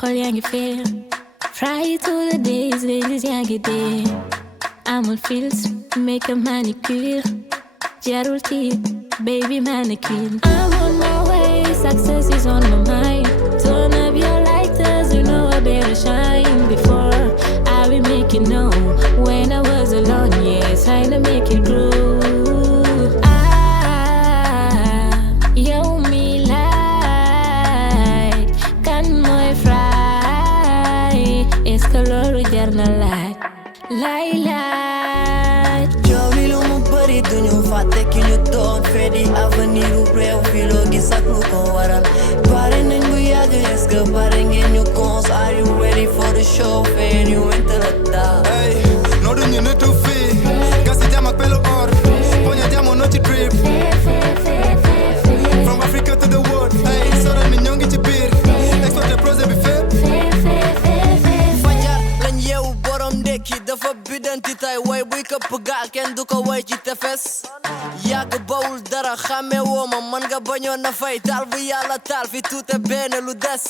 xol yaa ngi feel fry to the days yaa ngi dee amul feels make a manicure jarul tiit baby manicure I'm on my way success is on my mind turn up your lighters you know I better shine before I will make it known when I was alone yes trying to make it grow loolu jar na laaj coow li lu mu bari duñu fàtte ki ñu doon fedi avenir u réew fi loo gis ak lu ko waral pare nañ bu yàgg est-ce que pare ngeen ñu cons are you ready for the show fen you went la daal hey noo duñu nitu fii gas yi jam ak pelu or poña jamono ci trip from Africa to the world hey soro ni ñoo ngi ci biir exporté projet bi fépp dafa bidanti tay way buy këpp gaal kenn du ko way ci tefes yàgg bawul dara xàmme woo ma man nga bañoon na fay taal bu yàlla taal fi tuute benn lu des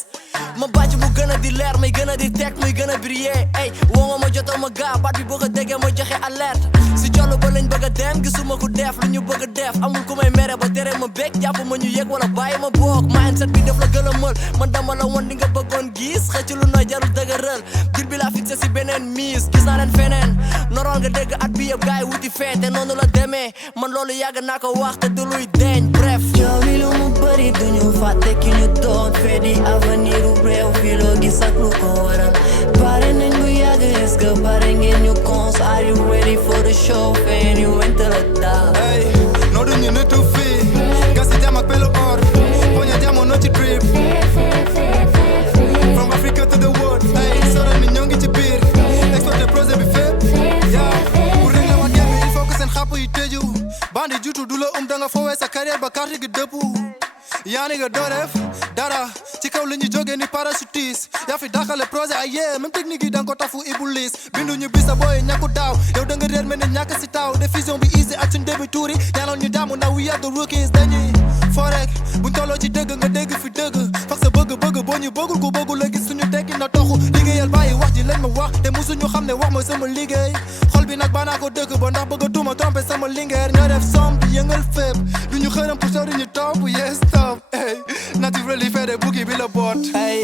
ma bàcc mu gën a di leer may gën a di teg muy gën a briller ey woo nga ma jotoo ma gaa baat bi boo ko déggee ma joxe alerte si jollu ba lañ bëgg a dem gisuma ku def lu ñu bëgg a def amul ku may mere ba tere ma bég jàpp ma ñu yëg wala bàyyi ma boog mindset bi def la gën a mël man dama la woon li nga bëggoon gis xëcc lu nooy jarul dëgëral dir bi laa fixé si beneen mise gis naa leen feneen noroon nga dégg at bi yëpp gaay wuti fee te noonu la demee man loolu yàgg naa ko wax te du luy deñ bref coow li lu mu bëri duñu fàtte ki ñu doon fee di avenir u réew fi loo gis ak lu ko waral pare nañ bu yàgg est-ce que pare ngeen ñu cons are you ready for the show fen you went la daal hey noo duñu nitu fii gas yi jam ak pelu or poña jamono ci trip from Africa to the world hey soro ni ñoo ngi ci biir exporté projet bi fépp pour régler wa game il faut que seen xàpp yi tëju bandi jutu du la da nga foowee sa carrière ba carte gi dëpp yaa ni nga doo def dara ci kaw la ñu jógee ni parachutiste yaa fi daxale projet ay yee même technique yi da nga ko tafu ibulis bindu ñu bis sa booy ñàkku daaw yow da nga réer mel ne ñàkk si taaw diffusion bi easy ak suñ début tuuri ñaanoon ñu daamu ndaw we are the rookies dañuy foo rek buñ tolloo ci dëgg nga dégg fi dëgg fak sa bëgg-bëgg boo ñu bëggul ku bëggul la gis suñu tekki na toxu liggéeyal bàyyi wax ji lañ ma wax te musuñu xam ne wax mooy sama liggéey xol bi nag baanaa ko dëgg ba ndax bëgg a tuuma trompé sama lingeer ñoo def som bi yëngal fépp duñu xëram pour sori ñu topp yes stop hey naturally fede bukki bi la boot hey